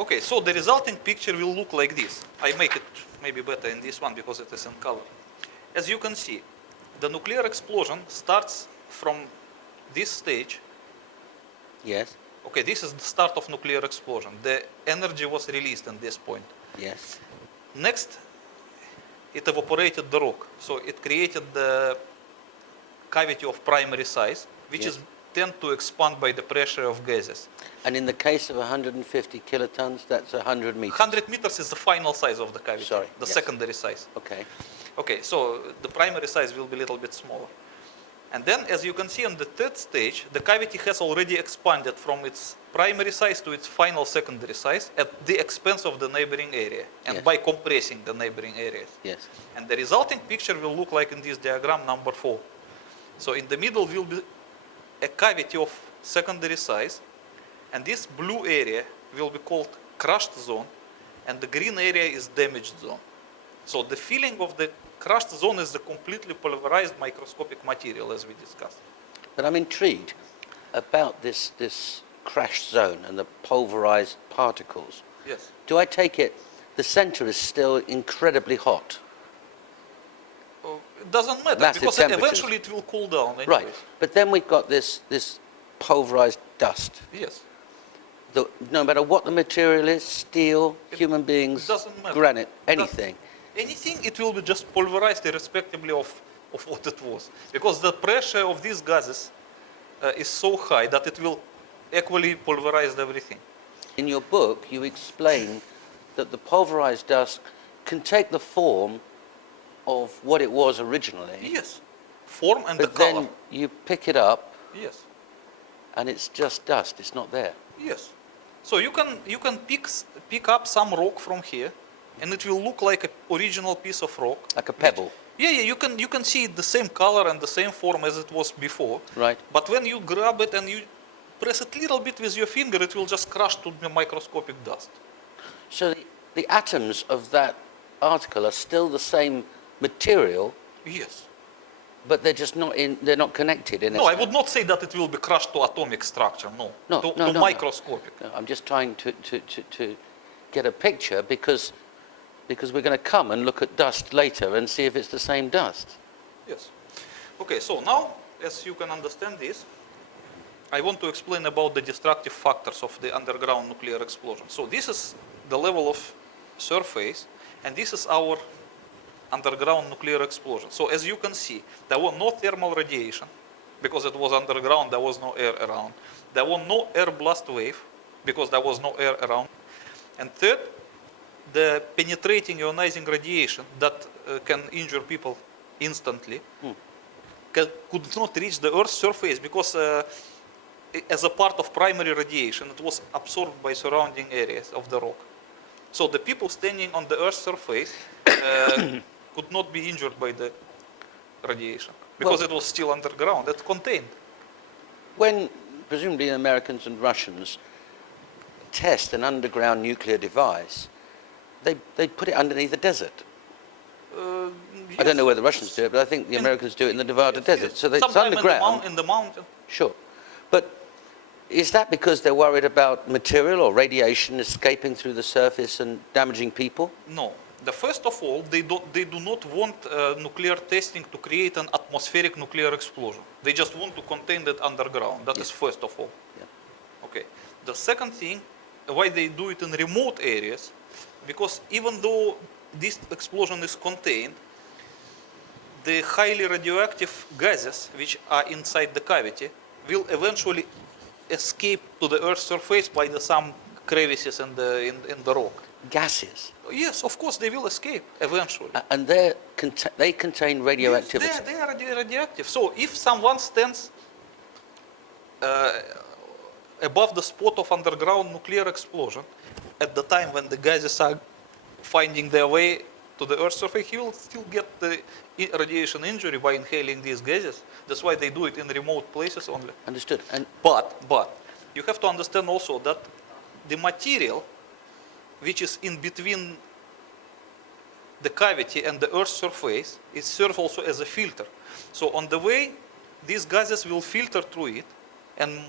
Okay, so the resulting picture will look like this. I make it maybe better in this one because it is in color. As you can see, the nuclear explosion starts from this stage. Yes. Okay, this is the start of nuclear explosion. The energy was released at this point. Yes. Next, it evaporated the rock. So it created the cavity of primary size, which Yes. is tend to expand by the pressure of gases. And in the case of 150 kilotons, that's 100 meters. 100 meters is the final size of the cavity, Sorry, the yes. secondary size. Okay. Okay, so the primary size will be a little bit smaller. And then, as you can see on the third stage, the cavity has already expanded from its primary size to its final secondary size at the expense of the neighboring area and Yes. by compressing the neighboring areas. Yes. And the resulting picture will look like in this diagram number 4. So in the middle will be a cavity of secondary size, and this blue area will be called crushed zone, and the green area is damaged zone. So the filling of the crushed zone is the completely pulverized microscopic material, as we discussed. But I'm intrigued about this crash zone and the pulverized particles. Yes. Do I take it the center is still incredibly hot? It doesn't matter Massive because temperatures. eventually it will cool down anyways. Right. But then we've got this pulverized dust. Yes. No matter what the material is, steel, It human beings, doesn't matter. granite, It doesn't- anything. Anything, it will be just pulverized irrespectively of what it was. Because the pressure of these gases is so high that it will equally pulverize everything. In your book, you explain that the pulverized dust can take the form of what it was originally, Yes. Form and but the color. then you pick it up Yes. and it's just dust, it's not there. Yes. So you can pick up some rock from here, and it will look like an original piece of rock. Like a pebble. Yeah, you can see the same color and the same form as it was before. Right. But when you grab it and you press it a little bit with your finger, it will just crush to the microscopic dust. So the atoms of that article are still the same material, Yes. but they're just they're not connected in No, I essence. would not say that it will be crushed to atomic structure. No. No, to, no, to no. microscopic. No, I'm just trying to get a picture because we're going to come and look at dust later and see if it's the same dust. Yes. Okay, so now, as you can understand this, I want to explain about the destructive factors of the underground nuclear explosion. So this is the level of surface, and this is our underground nuclear explosion. So as you can see, there was no thermal radiation, because it was underground, there was no air around. There was no air blast wave, because there was no air around. And third, the penetrating ionizing radiation that can injure people instantly could not reach the Earth's surface because as a part of primary radiation, it was absorbed by surrounding areas of the rock. So the people standing on the Earth's surface could not be injured by the radiation because Well, it was still underground, it's contained. When presumably Americans and Russians test an underground nuclear device, they put it underneath the desert. I don't know where the Russians do it, but I think the Americans do it in the Nevada desert. So it's Sometime underground. in the mountain. Sure. But is that because they're worried about material or radiation escaping through the surface and damaging people? No. First of all, they do not want nuclear testing to create an atmospheric nuclear explosion. They just want to contain that underground. That is first of all. Yeah. Okay. The second thing, why they do it in remote areas, because even though this explosion is contained, the highly radioactive gases which are inside the cavity will eventually escape to the Earth's surface by some crevices in the rock. Gases. Yes, of course, they will escape eventually. And they contain radioactivity. Yes, they are radioactive. So if someone stands above the spot of underground nuclear explosion, at the time when the gases are finding their way to the Earth's surface, he will still get the radiation injury by inhaling these gases. That's why they do it in remote places only. Understood. And But you have to understand also that the material which is in between the cavity and the Earth's surface, it serves also as a filter. So on the way, these gases will filter through it, and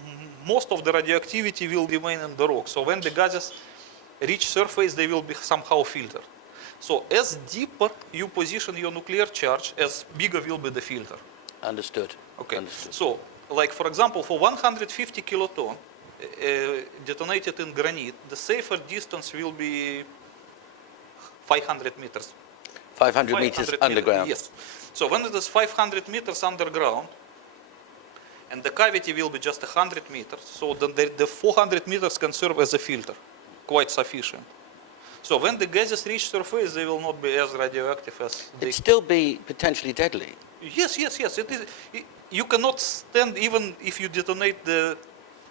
most of the radioactivity will remain in the rock. So when the gases reach surface, they will be somehow filtered. So as deeper you position your nuclear charge, as bigger will be the filter. Understood. Okay. Understood. So, like for example, for 150 kiloton detonated in granite, the safer distance will be 500 meters. 500 meters 500 underground. Yes. So when it is 500 meters underground, and the cavity will be just 100 meters, so then the 400 meters can serve as a filter, quite sufficient. So when the gases reach surface, they will not be as radioactive as they. It'd still be potentially deadly. Yes. It is. You cannot stand even if you detonate the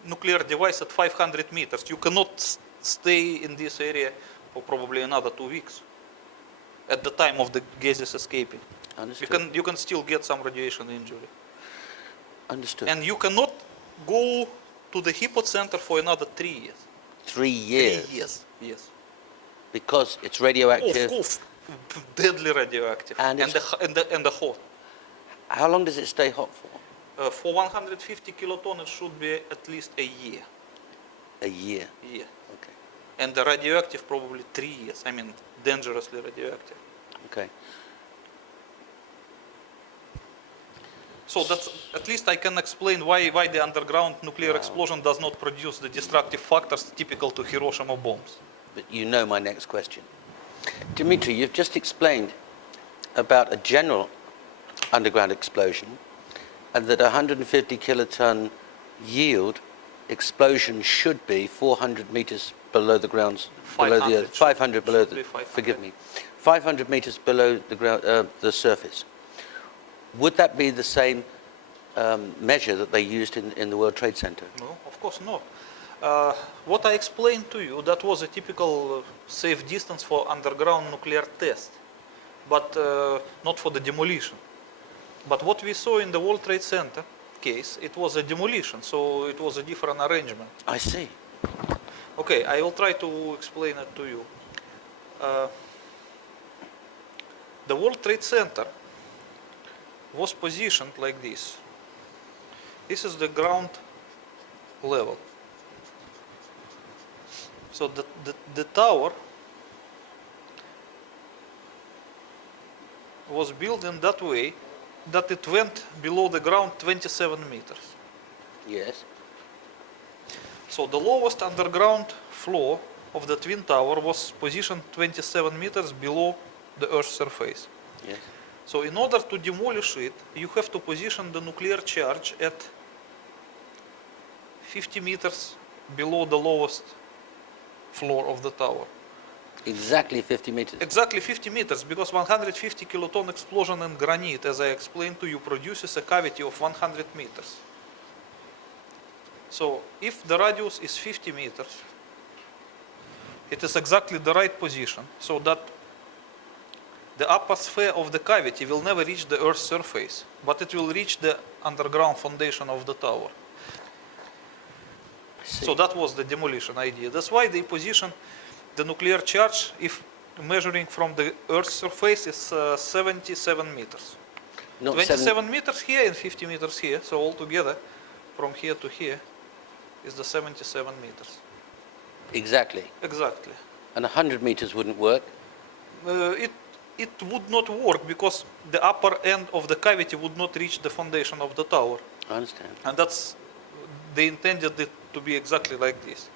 nuclear device at 500 meters. You cannot stay in this area for probably another 2 weeks. At the time of the gases escaping, Understood. you can still get some radiation injury, Understood. and you cannot go to the hypocenter for another 3 years. 3 years. 3 years. Yes. Because it's radioactive. Of deadly radioactive, And and the hot. How long does it stay hot for? For 150 kiloton, it should be at least a year. A year. Yeah. Okay. And the radioactive probably 3 years. I mean, dangerously radioactive. Okay. So that's at least I can explain why the underground nuclear explosion does not produce the destructive factors typical to Hiroshima bombs. But you know my next question. Dimitri, you've just explained about a general underground explosion and that 150 kiloton yield explosion should be 400 meters below the ground, below the 500 500 below should be the, 500. forgive me, 500 meters below the ground, the surface. Would that be the same measure that they used in the World Trade Center? No, of course not. What I explained to you, that was a typical safe distance for underground nuclear test, but not for the demolition. But what we saw in the World Trade Center case, it was a demolition, so it was a different arrangement. I see. Okay, I will try to explain it to you. The World Trade Center was positioned like this. This is the ground level. So the tower was built in that way that it went below the ground 27 meters. Yes. So the lowest underground floor of the Twin Tower was positioned 27 meters below the Earth's surface. Yes. So in order to demolish it, you have to position the nuclear charge at 50 meters below the lowest floor of the tower. Exactly 50 meters. Exactly 50 meters, because 150 kiloton explosion in granite, as I explained to you, produces a cavity of 100 meters. So if the radius is 50 meters, it is exactly the right position, so that the upper sphere of the cavity will never reach the Earth's surface, but it will reach the underground foundation of the tower. So that was the demolition idea. That's why they position the nuclear charge, if measuring from the Earth's surface, is 77 meters. Not 27 meters here and 50 meters here, so altogether, from here to here, is the 77 meters. Exactly. Exactly. And 100 meters wouldn't work? It would not work because the upper end of the cavity would not reach the foundation of the tower. I understand. And that's, they intended it to be exactly like this.